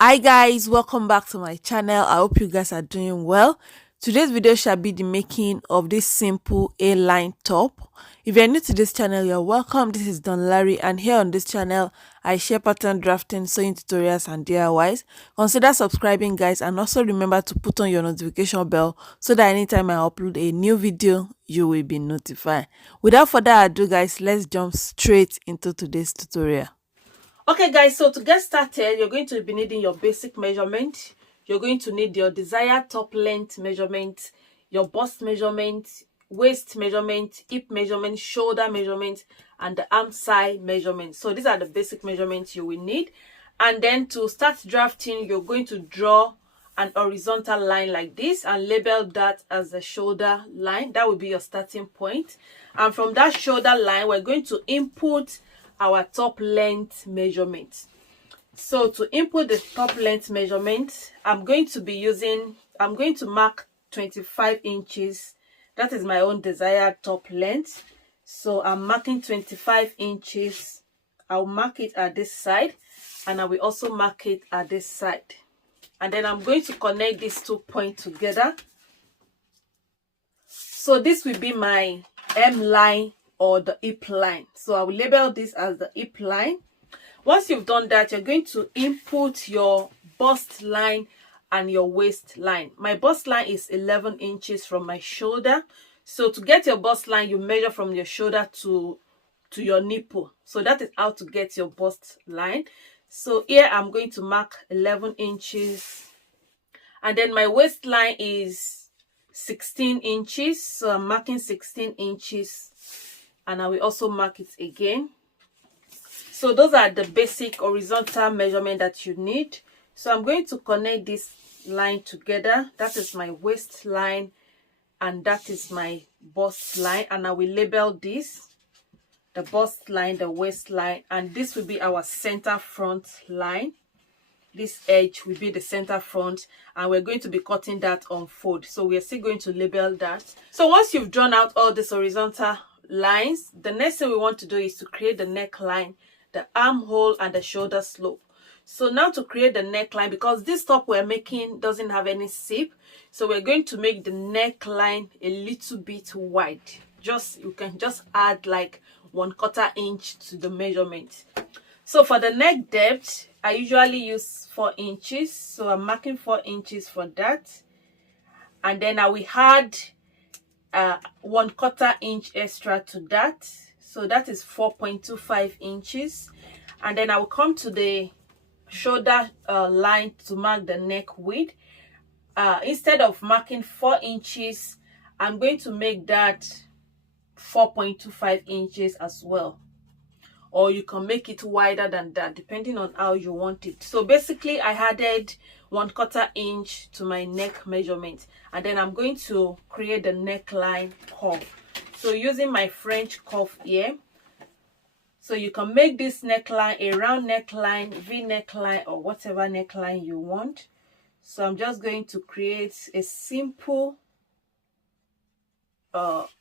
Hi guys, welcome back to my channel. I hope you guys are doing well. Today's video shall be the making of this simple A-line top. If you're new to this channel, you're welcome. This is Donlarrie, and here on this channel I share pattern drafting, sewing tutorials and DIYs. Consider subscribing guys, and also remember to put on your notification bell so that anytime I upload a new video you will be notified. Without further ado guys, let's jump straight into today's tutorial. Okay guys, so to get started, you're going to be needing your basic measurement. You're going to need your desired top length measurement, your bust measurement, waist measurement, hip measurement, shoulder measurement, and the arm side measurement. So these are the basic measurements you will need. And then to start drafting, you're going to draw an horizontal line like this and label that as the shoulder line. That will be your starting point. And from that shoulder line, we're going to input our top length measurement. So to input the top length measurement, I'm going to mark 25 inches. That is my own desired top length. So I'm marking 25 inches. I'll mark it at this side, and I will also mark it at this side. And then I'm going to connect these 2 points together. So this will be my M line or the hip line. So I will label this as the hip line. Once you've done that, you're going to input your bust line and your waist line. My bust line is 11 inches from my shoulder. So to get your bust line, you measure from your shoulder to your nipple. So that is how to get your bust line. So here I'm going to mark 11 inches. And then my waistline is 16 inches. So I'm marking 16 inches. And I will also mark it again. So those are the basic horizontal measurement that you need. So I'm going to connect this line together. That is my waistline and that is my bust line. And I will label this, the bust line, the waistline, and this will be our center front line. This edge will be the center front, and we're going to be cutting that on fold. So we're still going to label that. So once you've drawn out all this horizontal lines, the next thing we want to do is to create the neckline, the armhole, and the shoulder slope. So now to create the neckline, because this top we're making doesn't have any zip, so we're going to make the neckline a little bit wide. You can just add like 1/4 inch to the measurement. So for the neck depth, I usually use 4 inches, so I'm marking 4 inches for that. And then I will add 1/4 inch extra to that, so that is 4.25 inches. And then I will come to the shoulder line to mark the neck width. Instead of marking 4 inches, I'm going to make that 4.25 inches as well, or you can make it wider than that depending on how you want it. So basically I added 1/4 inch to my neck measurement, and then I'm going to create the neckline curve. So using my French curve here, so you can make this neckline a round neckline, V neckline, or whatever neckline you want. So I'm just going to create a simple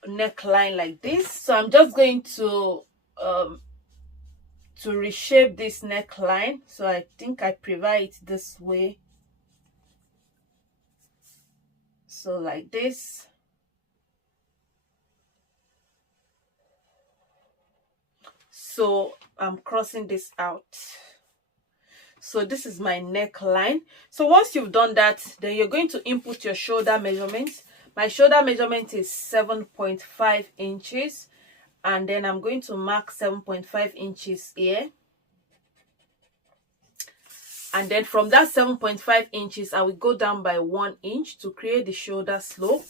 neckline like this. So I'm just going to reshape this neckline. So I think I prefer it this way. So like this. So I'm crossing this out. So this is my neckline. So once you've done that, then you're going to input your shoulder measurement. My shoulder measurement is 7.5 inches. And then I'm going to mark 7.5 inches here. And then from that 7.5 inches, I will go down by 1 inch to create the shoulder slope.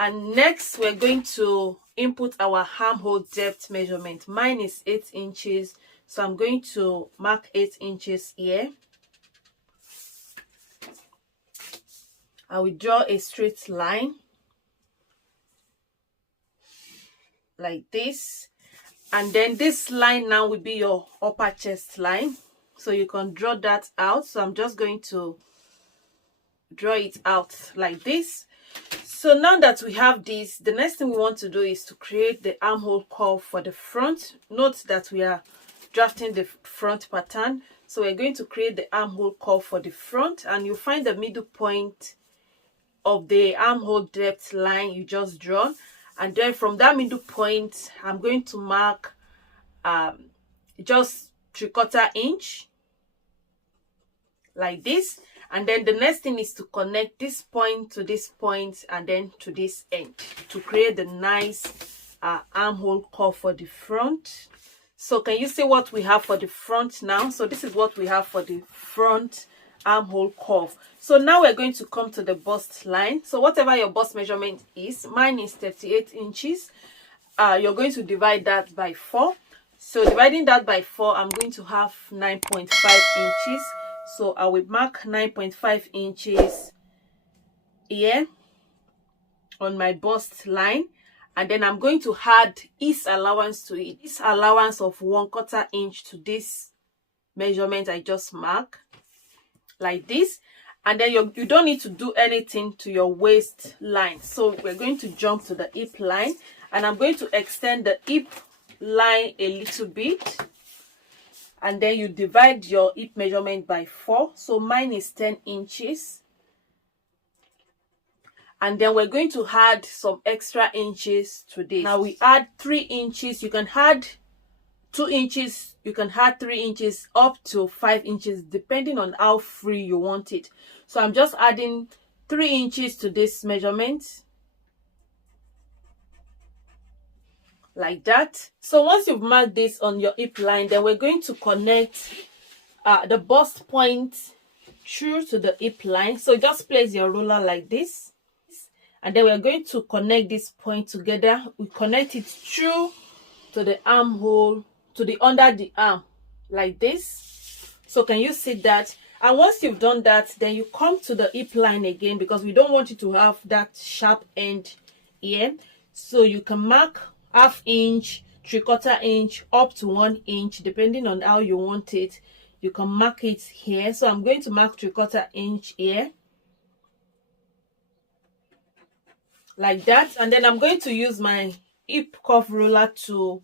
And next, we're going to input our armhole depth measurement. Mine is 8 inches. So I'm going to mark 8 inches here. I will draw a straight line like this. And then this line now will be your upper chest line. So you can draw that out. So I'm just going to draw it out like this. So now that we have this, the next thing we want to do is to create the armhole curve for the front. Note that we are drafting the front pattern. So we're going to create the armhole curve for the front, and you find the middle point of the armhole depth line you just drawn, and then from that middle point I'm going to mark just 3/4 inch like this. And then the next thing is to connect this point to this point and then to this end to create the nice armhole curve for the front. So can you see what we have for the front now? So this is what we have for the front armhole curve. So now we're going to come to the bust line. So whatever your bust measurement is, mine is 38 inches. You're going to divide that by 4. So dividing that by 4, I'm going to have 9.5 inches. So I will mark 9.5 inches here on my bust line, and then I'm going to add ease allowance to it. This allowance of 1/4 inch to this measurement I just marked like this. And then you don't need to do anything to your waist line. So we're going to jump to the hip line, and I'm going to extend the hip line a little bit, and then you divide your hip measurement by 4. So mine is 10 inches. And then we're going to add some extra inches to this. Now we add 3 inches. You can add 2 inches, you can add 3 inches up to 5 inches depending on how free you want it. So I'm just adding 3 inches to this measurement like that. So once you've marked this on your hip line, then we're going to connect the bust point through to the hip line. So just place your ruler like this, and then we're going to connect this point together. We connect it through to the armhole, to the under the arm like this. So can you see that? And once you've done that, then you come to the hip line again, because we don't want you to have that sharp end here. So you can mark 1/2 inch, 3/4 inch, up to 1 inch depending on how you want it. You can mark it here. So I'm going to mark 3/4 inch here like that, and then I'm going to use my hip curve ruler to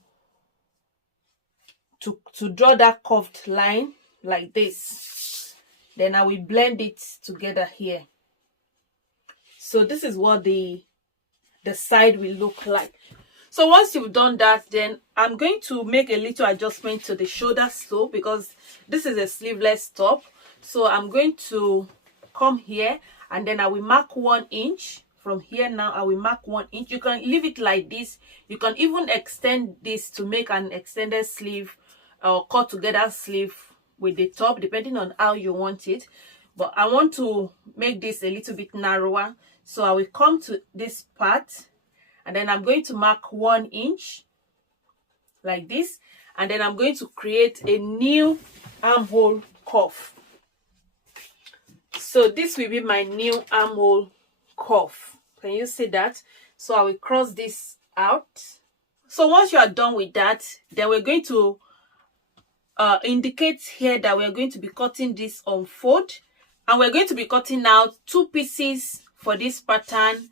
draw that curved line like this. Then I will blend it together here. So this is what the side will look like. So once you've done that, then I'm going to make a little adjustment to the shoulder slope, because this is a sleeveless top. So I'm going to come here, and then I will mark 1 inch. From here now, I will mark 1 inch. You can leave it like this. You can even extend this to make an extended sleeve or cut together sleeve with the top, depending on how you want it. But I want to make this a little bit narrower. So I will come to this part, and then I'm going to mark 1 inch like this, and then I'm going to create a new armhole curve. So this will be my new armhole curve. Can you see that? So I will cross this out. So once you are done with that, then we're going to indicate here that we're going to be cutting this on fold, and we're going to be cutting out 2 pieces for this pattern,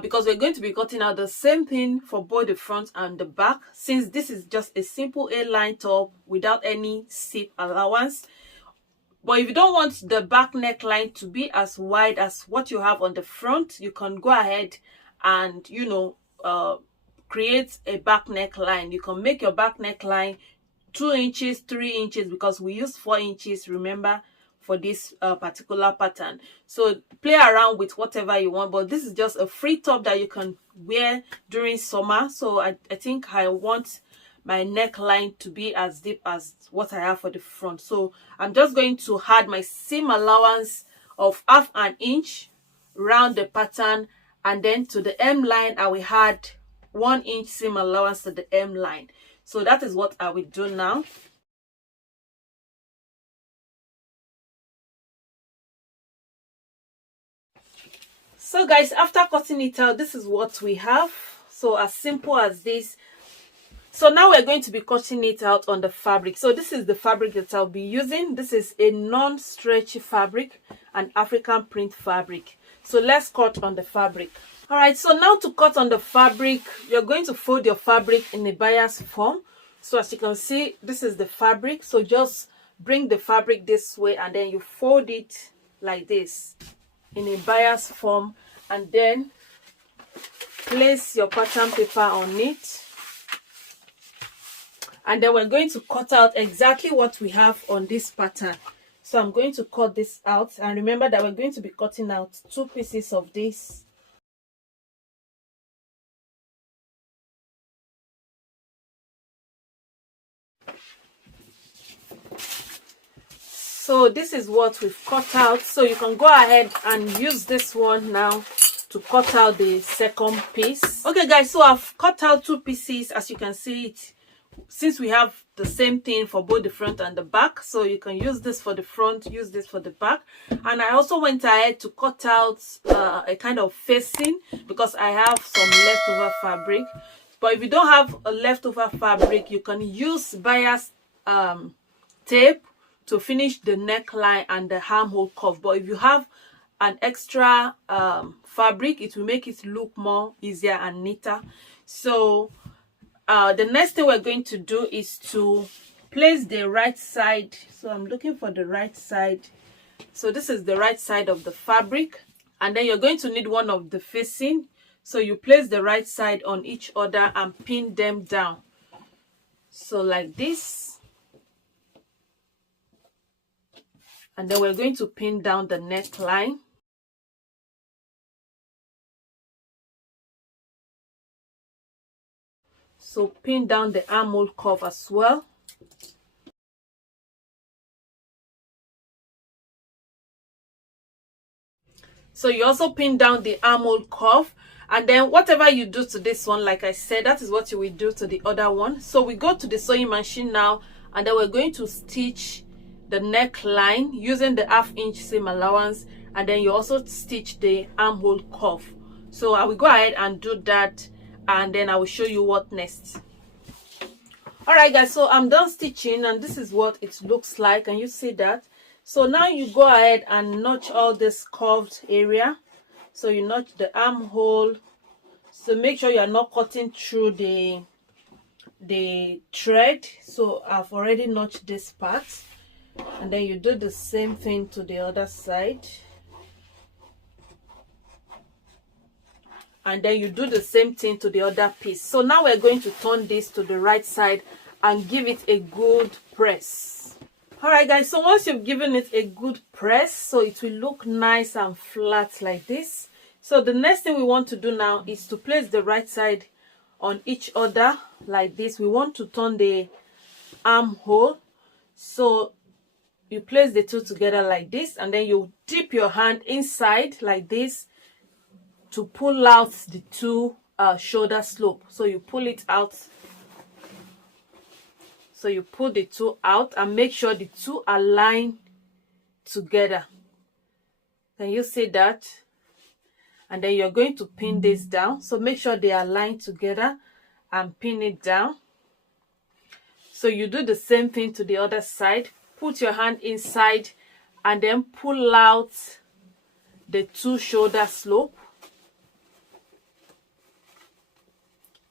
because we're going to be cutting out the same thing for both the front and the back, since this is just a simple A-line top without any zip allowance. But if you don't want the back neckline to be as wide as what you have on the front, you can go ahead and, you know, create a back neckline. You can make your back neckline 2 inches, 3 inches, because we use 4 inches, remember, for this particular pattern. So play around with whatever you want, but this is just a free top that you can wear during summer. So I think I want my neckline to be as deep as what I have for the front. So I'm just going to add my seam allowance of 1/2 inch round the pattern, and then to the hem line I will add 1 inch seam allowance to the hem line. So that is what I will do now. So guys, after cutting it out, this is what we have. So as simple as this. So now we're going to be cutting it out on the fabric. So this is the fabric that I'll be using. This is a non-stretchy fabric, an African print fabric. So let's cut on the fabric. All right, so now to cut on the fabric, you're going to fold your fabric in a bias form. So as you can see, this is the fabric. So just bring the fabric this way and then you fold it like this in a bias form, and then place your pattern paper on it. And then we're going to cut out exactly what we have on this pattern. So I'm going to cut this out, and remember that we're going to be cutting out 2 pieces of this. So this is what we've cut out. So you can go ahead and use this one now to cut out the second piece. Okay guys, so I've cut out 2 pieces. As you can see it, since we have the same thing for both the front and the back, so you can use this for the front, use this for the back. And I also went ahead to cut out a kind of facing because I have some leftover fabric. But if you don't have a leftover fabric, you can use bias tape to finish the neckline and the armhole curve. But if you have an extra fabric, it will make it look more easier and neater. So the next thing we're going to do is to place the right side. So I'm looking for the right side. So this is the right side of the fabric, and then you're going to need one of the facing. So you place the right side on each other and pin them down. So like this. And then we're going to pin down the neckline. So pin down the armhole curve as well. So you also pin down the armhole curve, and then whatever you do to this one, like I said, that is what you will do to the other one. So we go to the sewing machine now, and then we're going to stitch the neckline using the 1/2 inch seam allowance, and then you also stitch the armhole curve. So I will go ahead and do that, and then I will show you what next. All right guys, so I'm done stitching, and this is what it looks like. Can you see that? So now you go ahead and notch all this curved area. So you notch the armhole. So make sure you are not cutting through the thread. So I've already notched this part, and then you do the same thing to the other side, and then you do the same thing to the other piece. So now we're going to turn this to the right side and give it a good press. All right guys, so once you've given it a good press, so it will look nice and flat like this. So the next thing we want to do now is to place the right side on each other like this. We want to turn the armhole. So you place the two together like this, and then you dip your hand inside like this to pull out the two shoulder slope. So you pull it out. So you pull the two out and make sure the two are lined together. Can you see that? And then you're going to pin this down. So make sure they are lined together and pin it down. So you do the same thing to the other side. Put your hand inside and then pull out the two shoulder slope.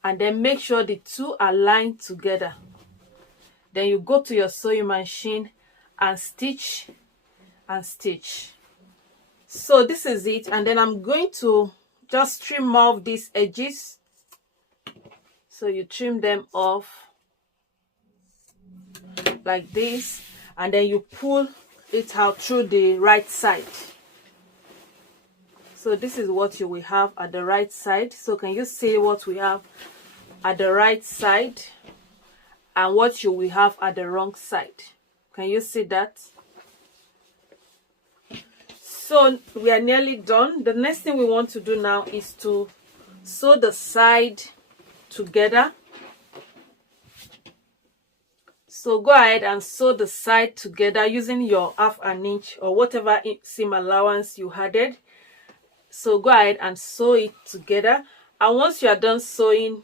And then make sure the two are lined together. Then you go to your sewing machine and stitch and stitch. So this is it, and then I'm going to just trim off these edges. So you trim them off like this, and then you pull it out through the right side. So this is what you will have at the right side. So can you see what we have at the right side and what you will have at the wrong side? Can you see that? So we are nearly done. The next thing we want to do now is to sew the side together. So go ahead and sew the side together using your 1/2 inch or whatever seam allowance you added. So go ahead and sew it together, and once you are done sewing,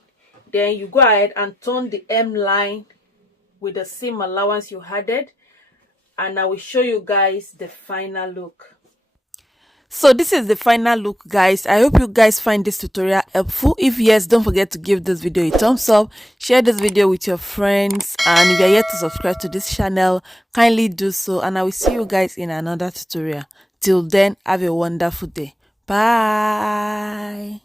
then you go ahead and turn the hem line with the seam allowance you added, and I will show you guys the final look. So this is the final look, guys. I hope you guys find this tutorial helpful. If yes, don't forget to give this video a thumbs up, share this video with your friends, and if you're yet to subscribe to this channel, kindly do so, and I will see you guys in another tutorial. Till then, have a wonderful day. Bye.